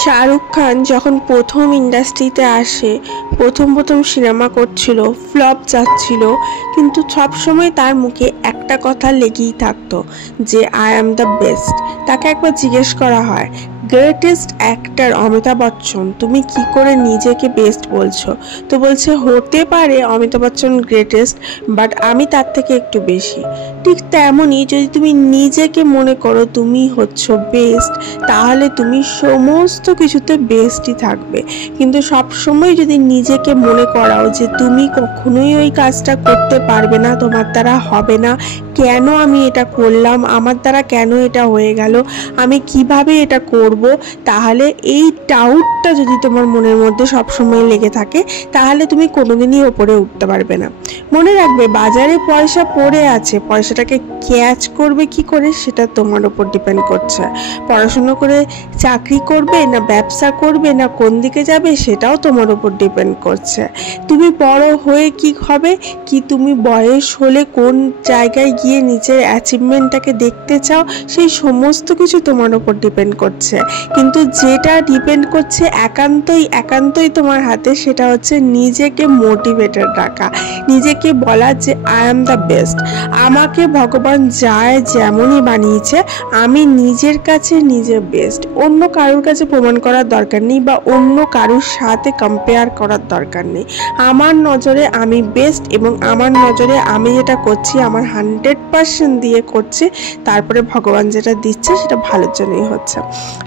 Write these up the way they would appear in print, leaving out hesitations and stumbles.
শাহরুখ খান যখন প্রথম ইন্ডাস্ট্রিতে আসে, প্রথম সিনেমা করছিল, ফ্লপ যাচ্ছিল, কিন্তু সবসময় তার মুখে একটা কথা লেগেই থাকতো যে আই অ্যাম দ্য বেস্ট। তাকে একবার জিজ্ঞেস করা হয়, গ্রেটেস্ট অ্যাক্টর অমিতাভ বচ্চন, তুমি কি করে নিজেকে বেস্ট বলছো? তো বলছে হতে পারে অমিতাভ বচ্চন গ্রেটেস্ট, বাট আমি তার থেকে একটু বেশি। ঠিক তেমনই যদি তুমি নিজেকে মনে করো তুমি হচ্ছ বেস্ট, তাহলে তুমি সমস্ত কিছুতে বেস্টই থাকবে। কিন্তু সবসময় যদি নিজেকে মনে করাও যে তুমি কখনোই ওই কাজটা করতে পারবে না, তোমার দ্বারা হবে না, কেন আমি এটা করলাম, আমার দ্বারা কেন এটা হয়ে গেল, আমি কিভাবে এটা করব, তাহলে এই ডাউটটা যদি তোমার মনের মধ্যে সবসময় লেগে থাকে, তাহলে তুমি কোনোদিনই ওপরে উঠতে পারবে না। মনে রাখবে, বাজারে পয়সা পড়ে আছে, পয়সাটাকে ক্যাচ করবে কি করে সেটা তোমার উপর ডিপেন্ড করছে। পড়াশুনো করে চাকরি করবে না ব্যবসা করবে না কোন দিকে যাবে সেটাও তোমার উপর ডিপেন্ড করছে। তুমি বড় হয়ে কি হবে, কি তুমি বয়স হলে কোন জায়গায় গিয়ে নিজের অ্যাচিভমেন্টটাকে দেখতে চাও, সেই সমস্ত কিছু তোমার উপর ডিপেন্ড করছে। কিন্তু যেটা ডিপেন্ড করছে একান্তই তোমার হাতে, সেটা হচ্ছে নিজেকে মোটিভেটেড রাখা, নিজেকে বলা যে আই অ্যাম দ্য বেস্ট। আমাকে ভগবান যায় যেমনই বানিয়েছে, আমি নিজের কাছে নিজে বেস্ট। অন্য কারোর কাছে প্রমাণ করার দরকার নেই বা অন্য কারোর সাথে কম্পেয়ার করার দরকার নেই। আমার নজরে আমি বেস্ট, এবং আমার নজরে আমি যেটা করছি আমার 100% দিয়ে করছি, তারপরে ভগবান যেটা দিচ্ছে সেটা ভালোর জন্যই হচ্ছে।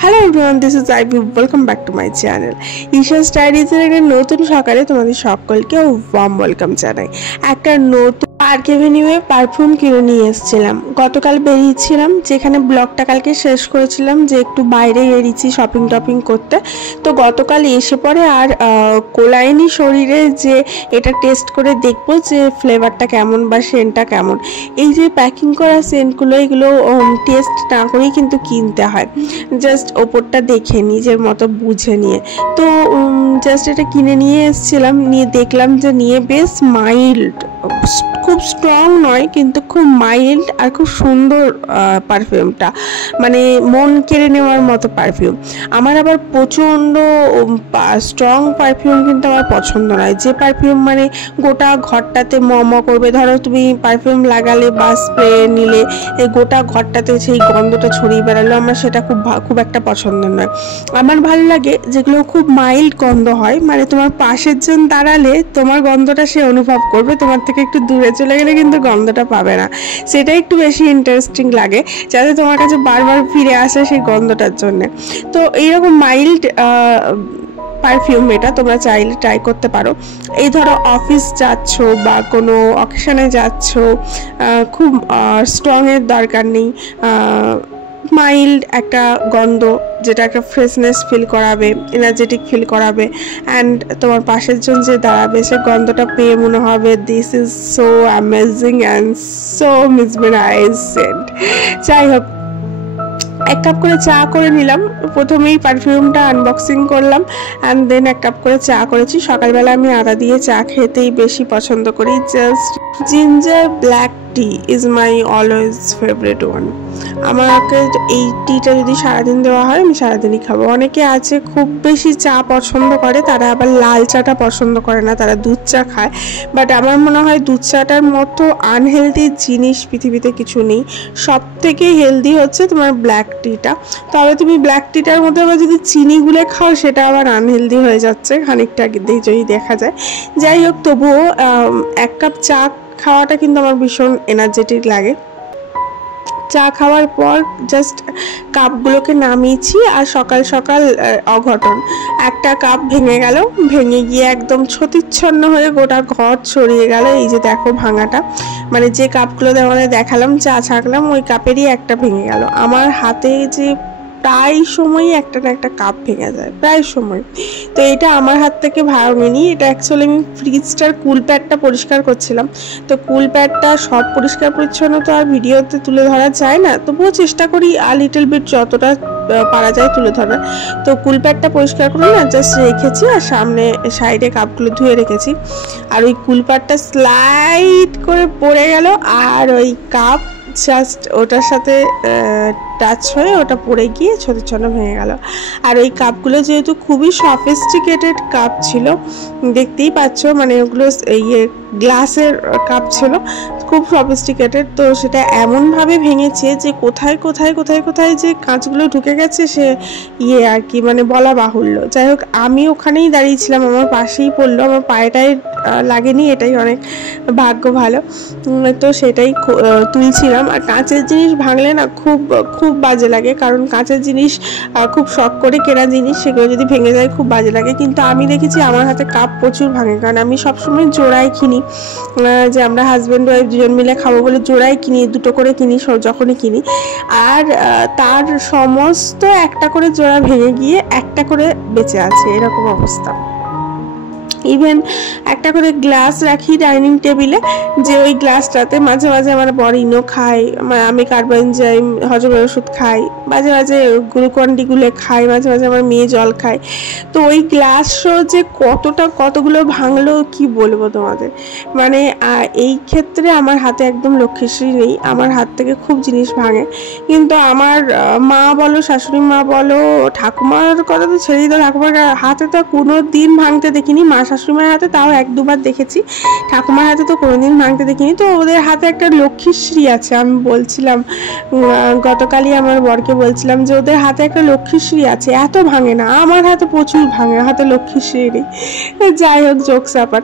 Hello everyone, this is Ivy, welcome back to my channel. Isha's ডায়েরিজের একটা নতুন সকালে তোমাদের সকলকে ওয়ার্ম ওয়েলকাম জানাই। একটা নতুন পার্ক এভিনিউয়ে পারফিউম কিনে নিয়ে এসেছিলাম। গতকাল বেরিয়েছিলাম, যেখানে ব্লগটা কালকে শেষ করেছিলাম যে একটু বাইরে বেরিয়েছি শপিং করতে। তো গতকাল এসে পরে আর কোলায়নি শরীরে যে এটা টেস্ট করে দেখবো যে ফ্লেভারটা কেমন বা সেন্টটা কেমন। এই যে প্যাকিং করা সেন্টগুলো, এগুলো টেস্ট না করেই কিন্তু কিনতে হয়, জাস্ট ওপরটা দেখে নিজের মতো বুঝে নিয়ে। তো জাস্ট এটা কিনে নিয়ে এসেছিলাম, নিয়ে দেখলাম যে নিয়ে বেশ মাইল্ড, খুব স্ট্রং নয় কিন্তু খুব মাইল্ড আর খুব সুন্দর পারফিউমটা, মানে মন কেড়ে নেওয়ার মতো পারফিউম। আমার আবার প্রচণ্ড স্ট্রং পারফিউম কিন্তু আমার পছন্দ নয়, যে পারফিউম মানে গোটা ঘরটাতে করবে। ধরো তুমি পারফিউম লাগালে বা স্প্রে নিলে এই গোটা ঘরটাতে সেই গন্ধটা ছড়িয়ে বেড়ালো, আমার সেটা খুব একটা পছন্দ নয়। আমার ভালো লাগে যেগুলো খুব মাইল্ড গন্ধ হয়, মানে তোমার পাশের জন দাঁড়ালে তোমার গন্ধটা সে অনুভব করবে, তোমার থেকে একটু দূরে চলে গেলে কিন্তু গন্ধটা পাবে না। সেটা একটু বেশি ইন্টারেস্টিং লাগে, যাতে তোমার কাছে বারবার ফিরে আসে সেই গন্ধটার জন্য। তো এইরকম মাইল্ড পারফিউম এটা তোমরা চাইলে ট্রাই করতে পারো। এই ধরো অফিস যাচ্ছ বা কোনো অকেশনে যাচ্ছ, খুব স্ট্রংয়ের দরকার নেই, মাইল্ড একটা গন্ধ যেটা একটা ফ্রেশনেস ফিল করাবে, এনার্জেটিক ফিল করাবে, অ্যান্ড তোমার পাশের জন যে দাঁড়াবে সে গন্ধটা পেয়ে মনে হবে this is so amazing and so mesmerized. যাই হোক, এক কাপ করে চা করে নিলাম। প্রথমেই পারফিউমটা আনবক্সিং করলাম, অ্যান্ড দেন এক কাপ করে চা করেছি। সকালবেলা আমি আদা দিয়ে চা খেতেই বেশি পছন্দ করি। Just ginger black T is my always favourite one. আমাকে এই টিটা যদি সারাদিন দেওয়া হয় আমি সারাদিনই খাবো। অনেকে আছে খুব বেশি চা পছন্দ করে, তারা আবার লাল চাটা পছন্দ করে না, তারা দুধ চা খায়। বাট আমার মনে হয় দুধ চাটার মতো আনহেলদি জিনিস পৃথিবীতে কিছু নেই। সব থেকে হেলদি হচ্ছে তোমার ব্ল্যাক টিটা। তবে তুমি ব্ল্যাক টিটার মধ্যে আবার যদি চিনি গুলে খাও সেটা আবার আনহেলদি হয়ে যাচ্ছে খানিকটা যদি দেখা যায়। যাই হোক, তবুও এক কাপ চা খাওয়াটা কিন্তু আমার ভীষণ এনার্জেটিক লাগে। চা খাওয়ার পর জাস্ট কাপগুলোকে নামিয়েছি, আর সকাল সকাল অঘটন, একটা কাপ ভেঙে গেল, ভেঙে গিয়ে একদম ছতিচ্ছন্ন হয়ে গোটা ঘর ছড়িয়ে গেল। এই যে দেখো ভাঙাটা, মানে যে কাপগুলো আমাদের দেখালাম চা ছাঁকলাম ওই কাপেরই একটা ভেঙে গেল। আমার হাতে যে প্রায় সময়ই একটা না একটা কাপ ভেঙে যায়, প্রায় সময়। তো এটা আমার হাত থেকে ভাঙেনি, এটা অ্যাকচুয়ালি আমি ফ্রিজটার কুল প্যাডটা পরিষ্কার করছিলাম। তো কুল প্যাডটা সব পরিষ্কার পরিচ্ছন্ন তো আর ভিডিওতে তুলে ধরা যায় না, তবুও চেষ্টা করি আর লিটল বিট যতটা পারা যায় তুলে ধরার। তো কুল প্যাডটা পরিষ্কার করে না জাস্ট রেখেছি, আর সামনে সাইডে কাপগুলো ধুয়ে রেখেছি। আর ওই কুল প্যাডটা স্লাইড করে পড়ে গেল, আর ওই কাপ জাস্ট ওটার সাথে টাচ হয়ে ওটা পড়ে গিয়ে ছন্ন ভেঙে গেল। আর ওই কাপগুলো যেহেতু খুবই সফিস্টিকেটেড কাপ ছিল, দেখতেই পাচ্ছ, মানে ওগুলো ইয়ে গ্লাসের কাপ ছিল, খুব সফিস্টিকেটেড। তো সেটা এমনভাবে ভেঙেছে যে কোথায় কোথায় কোথায় কোথায় যে কাঁচগুলো ঢুকে গেছে সে ইয়ে আর কি, মানে বলা বাহুল্য। যাই হোক, আমি ওখানেই দাঁড়িয়েছিলাম, আমার পাশেই পড়লো, আমার পায়েটায় লাগেনি, এটাই অনেক ভাগ্য ভালো। তো সেটাই তুলছিলাম। আর কাঁচের জিনিস ভাঙলে না খুব খুব বাজে লাগে, কারণ কাঁচের জিনিস খুব শখ করে কেনা জিনিস, সেগুলো যদি ভেঙে যায় খুব বাজে লাগে। কিন্তু আমি দেখেছি আমার হাতে কাপ প্রচুর ভাঙে, কারণ আমি সবসময় জোড়ায় কিনি, যে আমরা হাজব্যান্ড ওয়াইফ দুজন মিলে খাবো বলে জোড়ায় কিনি, দুটো করে কিনি যখনই কিনি। আর তার সমস্ত একটা করে জোড়া ভেঙে গিয়ে একটা করে বেঁচে আছে, এরকম অবস্থা। ইভেন একটা করে গ্লাস রাখি ডাইনিং টেবিলে, যে ওই গ্লাসটাতে মাঝে মাঝে আমার বর ইনো খায়, আমি কার্বানজাইম হজমের ওষুধ খাই, মাঝে মাঝে গ্লুকন-ডি গুলে খাই, মাঝে মাঝে আমার মেয়ে জল খায়। তো ওই গ্লাসও যে কতগুলো ভাঙলো কি বলবো তোমাদের। মানে এই ক্ষেত্রে আমার হাতে একদম লক্ষ্মীশ্রী নেই, আমার হাত থেকে খুব জিনিস ভাঙে। কিন্তু আমার মা বলো, শাশুড়ি মা বলো, ঠাকুমার কথা তো ছেড়েই দাও, ঠাকুমার হাতে তো কোনো দিন ভাঙতে দেখিনি। মা শাশুড়িমার হাতে তাও 1-2 বার দেখেছি, ঠাকুমার হাতে তো কোনোদিন ভাঙতে দেখিনি। তো ওদের হাতে একটা লক্ষ্মীশ্রী আছে। আমি বলছিলাম গতকালই আমার বরকে বলছিলাম যে ওদের হাতে একটা লক্ষ্মীশ্রী আছে, এত ভাঙে না। আমার হাতে প্রচুর ভাঙে, হাতে লক্ষ্মীশ্রী নেই। যাই হোক, জোকস আপার।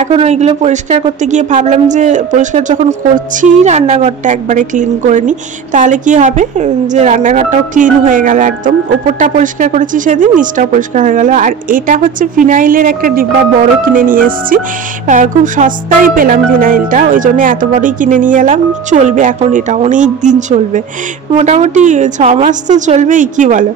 এখন ওইগুলো পরিষ্কার করতে গিয়ে ভাবলাম যে পরিষ্কার যখন করছি, রান্নাঘরটা একবারে ক্লিন করে নিই, তাহলে কি হবে যে রান্নাঘরটাও ক্লিন হয়ে গেল একদম। ওপরটা পরিষ্কার করেছি সেদিন, নিচটাও পরিষ্কার হয়ে গেল। আর এটা হচ্ছে ফিনাইলের একটা ডিব্বা, বড় কিনে নিয়ে এসেছি, খুব সস্তায় পেলাম ফিনাইলটা, ওই জন্য এত বড়ই কিনে নিয়ে এলাম। চলবে এখন, এটা অনেক দিন চলবে, মোটামুটি 6 মাস তো চলবেই, কি বলো।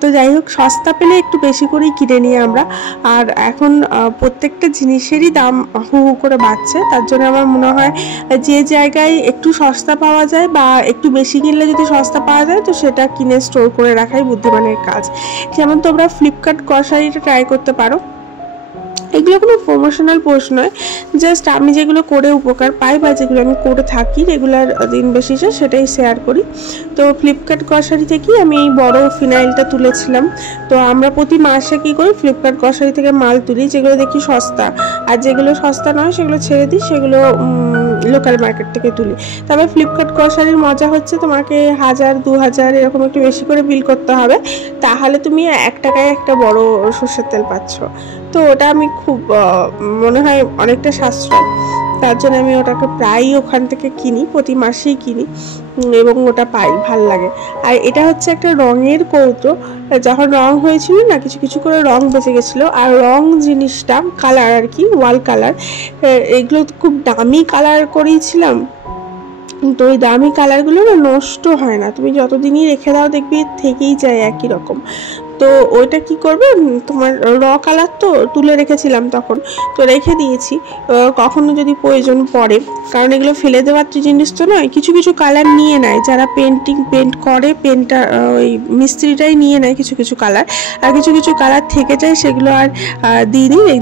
তো যাই হোক, সস্তা পেলে একটু বেশি করেই কিনে নিই আমরা। আর এখন প্রত্যেকটা জিনিসেরই দাম হু হু করে বাড়ছে, তার জন্য আমার মনে হয় যে জায়গায় একটু সস্তা পাওয়া যায় বা একটু বেশি কিনলে যদি সস্তা পাওয়া যায়, তো সেটা কিনে স্টোর করে রাখাই বুদ্ধিমানের কাজ। যেমন তোমরা ফ্লিপকার্ট গ্রসারিটা ট্রাই করতে পারো। এগুলো কোনো প্রমোশনাল পোস্ট নয়, জাস্ট আমি যেগুলো করে উপকার পাই বা যেগুলো আমি করে থাকি রেগুলার দিন বেসিসে, সেটাই শেয়ার করি। তো ফ্লিপকার্ট গ্রসারি থেকেই আমি এই বড় ফিনাইলটা তুলেছিলাম। তো আমরা প্রতি মাসে কী করি, ফ্লিপকার্ট গ্রসারি থেকে মাল তুলি, যেগুলো দেখি সস্তা, আর যেগুলো সস্তা নয় সেগুলো ছেড়ে দিই, সেগুলো লোকাল মার্কেট থেকে তুলি। তবে ফ্লিপকার্ট গ্রসারির মজা হচ্ছে তোমাকে 1000-2000 এরকম একটু বেশি করে বিল করতে হবে, তাহলে তুমি 1 টাকায় একটা বড় সর্ষের তেল পাচ্ছ। তো ওটা আমি খুব মনে হয় অনেকটা সাশ্রয়, তার জন্য আমি ওটাকে প্রায়ই ওখান থেকে কিনি, প্রতি মাসেই কিনি এবং ওটা পাই, ভাল লাগে। আর এটা হচ্ছে একটা রঙের কৌটো, যখন রং হয়েছিল না, কিছু কিছু করে রং বেঁচে গেছিলো। আর রং জিনিসটা কালার আর কি, ওয়াল কালার, এগুলো খুব দামি কালার করেছিলাম। তো ওই দামি কালারগুলো না নষ্ট হয় না, তুমি যতদিনই রেখে দাও দেখবি থেকেই যায় একই রকম। তো ওইটা কি করবে, তোমার র কালার তো তুলে রেখেছিলাম তখন, তো রেখে দিয়েছি, কখনো যদি প্রয়োজন পড়ে, কারণ এগুলো ফেলে দেওয়ার জিনিস তো নয়। কিছু কিছু কালার নিয়ে নেয় যারা পেন্ট করে, পেন্টটা ওই মিস্ত্রিটাই নিয়ে নেয় কিছু কিছু কালার, আর কিছু কিছু কালার থেকে যায়, সেগুলো আর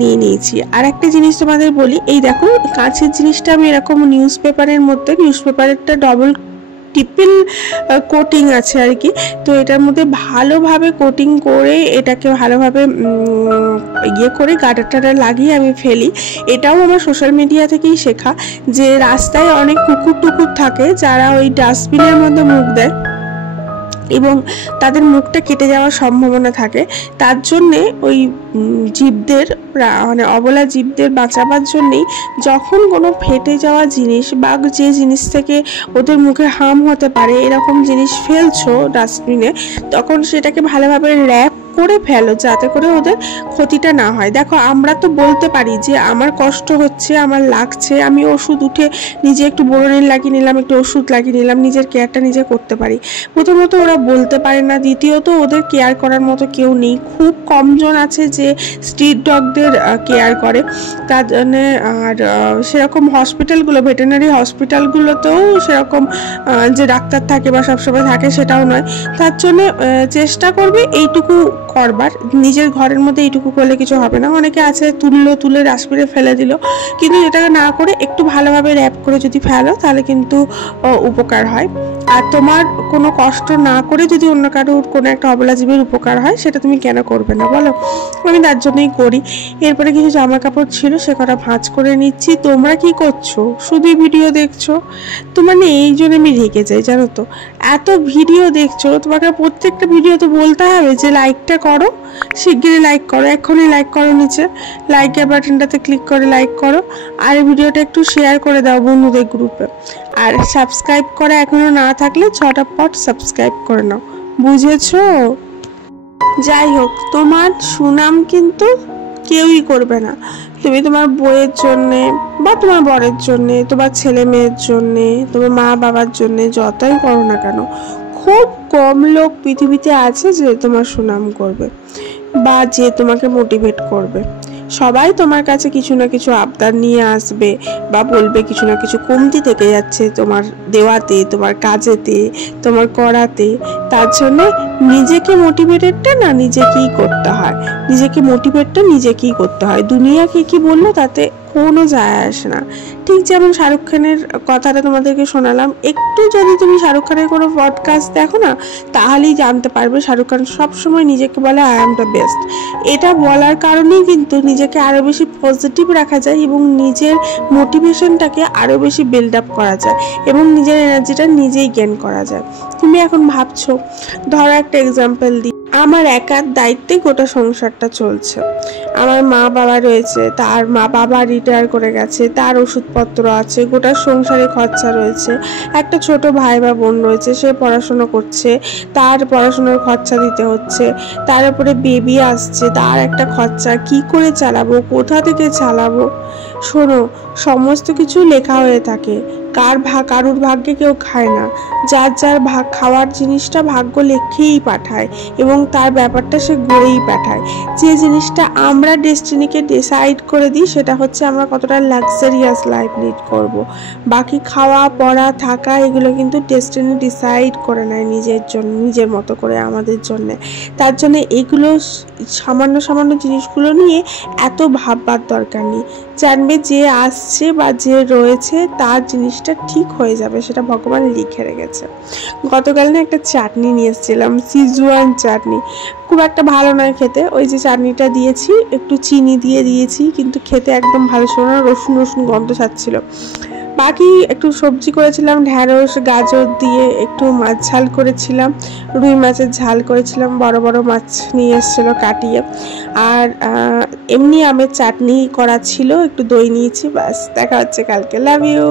নিয়ে নিয়েছি। আর একটা জিনিস তোমাদের বলি, এই দেখো কাঁচের জিনিসটা আমি এরকম নিউজপেপারের মধ্যে, নিউজপেপারেরটা ডবল ট্রিপল কোটিং আছে আর কি। তো এটার মধ্যে ভালোভাবে কোটিং করে এটাকে ভালোভাবে ইয়ে করে গার্ডার লাগিয়ে আমি ফেলি। এটাও আমার সোশ্যাল মিডিয়া থেকেই শেখা, যে রাস্তায় অনেক কুকুর থাকে যারা ওই ডাস্টবিনের মধ্যে মুখ দেয় এবং তাদের মুখটা কেটে যাওয়ার সম্ভাবনা থাকে, তার জন্যে ওই জীবদের, মানে অবলা জীবদের বাঁচাবার জন্যেই যখন কোনো ফেটে যাওয়া জিনিস বা যে জিনিস থেকে ওদের মুখে হার্ম হতে পারে এরকম জিনিস ফেলছো ডাস্টবিনে, তখন সেটাকে ভালোভাবে র্যাপ করে ফেলো, যাতে করে ওদের ক্ষতিটা না হয়। দেখো, আমরা তো বলতে পারি যে আমার কষ্ট হচ্ছে, আমার লাগছে, আমি ওষুধ উঠে নিজে একটু বোরোনিল লাগিয়ে নিলাম, একটু ওষুধ লাগিয়ে নিলাম, নিজের কেয়ারটা নিজে করতে পারি। প্রথমত ওরা বলতে পারে না, দ্বিতীয়ত ওদের কেয়ার করার মতো কেউ নেই, খুব কমজন আছে যে স্ট্রিট ডগদের কেয়ার করে, তার জন্যে। আর সেরকম হসপিটালগুলো, ভেটেরিনারি হসপিটালগুলোতেও সেরকম যে ডাক্তার থাকে বা সবসময় থাকে সেটাও নয়, তার জন্যে চেষ্টা করবে এইটুকু করবার। নিজের ঘরের মধ্যে এইটুকু করলে কিছু হবে না। অনেকে আছে তুলে ডাস্টবিনে ফেলে দিল, কিন্তু এটাকে না করে একটু ভালোভাবে র্যাপ করে যদি ফেলো তাহলে কিন্তু উপকার হয়। আর তোমার কোনো কষ্ট না করে যদি অন্য কারোর কোনো একটা অবলা জীবের উপকার হয়, সেটা তুমি কেন করবে না বলো? আমি তার জন্যই করি। এরপরে কিছু জামা কাপড় ছিল, সে কটা ভাঁজ করে নিচ্ছি। তোমরা কি করছো? শুধুই ভিডিও দেখছো। তো মানে এই জন্য আমি রেগে যাই, জানো তো। এত ভিডিও দেখছো, তোমাকে প্রত্যেকটা ভিডিও তো বলতে হবে যে লাইকটা করো, শিগগিরই লাইক করো, এক্ষুনি লাইক করো, নিচে লাইকের বাটনটাতে ক্লিক করে লাইক করো। আর এই ভিডিওটা একটু শেয়ার করে দাও বন্ধুদের গ্রুপে। আর সাবস্ক্রাইব করা এখনো না থাকলে ঝটাপট সাবস্ক্রাইব করে নাও, বুঝেছো? যাই হোক, তোমার সুনাম কিন্তু কেউই করবে না। তুমি তোমার বইয়ের জন্যে বা তোমার বরের জন্যে, তোমার ছেলে মেয়ের জন্যে, তোমার মা বাবার জন্যে যতই করো না কেন, খুব কম লোক পৃথিবীতে আছে যে তোমার সুনাম করবে বা যে তোমাকে মোটিভেট করবে। সবাই তোমার কাছে কিছু না কিছু আবদার নিয়ে আসবে বা বলবে কিছু না কিছু কমতি থেকে যাচ্ছে তোমার দেওয়াতে, তোমার কাজেতে, তোমার করাতে। তার জন্য নিজেকে মোটিভেটেডটা না নিজেকেই করতে হয়, নিজেকে মোটিভেটটা নিজেকেই করতে হয়। দুনিয়াকে কি বললো তাতে কোনো যায় আসে না। ঠিক যেমন শাহরুখ খানের কথাটা তোমাদেরকে শোনালাম, একটু যদি তুমি শাহরুখ খানের কোনো পডকাস্ট দেখো না, তাহলেই জানতে পারবে শাহরুখ খান সবসময় নিজেকে বলে আই অ্যাম দ্য বেস্ট। এটা বলার কারণেই কিন্তু নিজেকে আরও বেশি পজিটিভ রাখা যায় এবং নিজের মোটিভেশনটাকে আরও বেশি বিল্ড আপ করা যায় এবং নিজের এনার্জিটা নিজেই গেইন করা যায়। তুমি এখন ভাবছো, ধরো একটা এক্সাম্পল দিই, আমার একার দায়িত্বে গোটা সংসারটা চলছে। আমার মা বাবা রয়েছে, তার মা বাবা রিটায়ার করে গেছে, তার ওষুধপত্র আছে, গোটা সংসারে খরচা রয়েছে। একটা ছোট ভাই বা বোন রয়েছে, সে পড়াশোনা করছে, তার পড়াশোনার খরচা দিতে হচ্ছে। তার উপরে বেবি আসছে, তার একটা খরচা, কি করে চালাবো, কোথা থেকে চালাবো? শোনো, সমস্ত কিছু লেখা হয়ে থাকে। কারুর ভাগ্যে কেউ খায় না। যার যার খাওয়ার জিনিসটা ভাগ্য লেখেই পাঠায় এবং তার ব্যাপারটা সে গড়েই পাঠায়। যে জিনিসটা আমরা ডেস্টিনিকে ডিসাইড করে দিই সেটা হচ্ছে আমরা কতটা লাক্সারিয়াস লাইফ লিড করব। বাকি খাওয়া পড়া থাকা এগুলো কিন্তু ডেস্টিনি ডিসাইড করে নেয় নিজের জন্য, নিজের মতো করে আমাদের জন্য। তার জন্য এগুলো সামান্য সামান্য জিনিসগুলো নিয়ে এত ভাববার দরকার নেই। জানবে যে আসছে বা যে রয়েছে তার জিনিসটা ঠিক হয়ে যাবে, সেটা ভগবান লিখে রেখেছে। গতকাল না একটা চাটনি নিয়ে এসেছিলাম, সিজুয়ান চাটনি। খুব একটা ভালো নয় খেতে। ওই যে চাটনিটা দিয়েছি, একটু চিনি দিয়ে দিয়েছি, কিন্তু খেতে একদম ভালো ছিল না, রসুন রসুন গন্ধ ছাড়ছিল। বাকি একটু সবজি করেছিলাম, ঢ্যাঁড়স গাজর দিয়ে একটু মাছ ঝাল করেছিলাম, রুই মাছের ঝাল করেছিলাম, বড় বড় মাছ নিয়ে এসেছিলো কাটিয়ে। আর এমনি আমের চাটনি করা ছিল, একটু দই নিয়েছি, ব্যাস। দেখা হচ্ছে কালকে। Love you.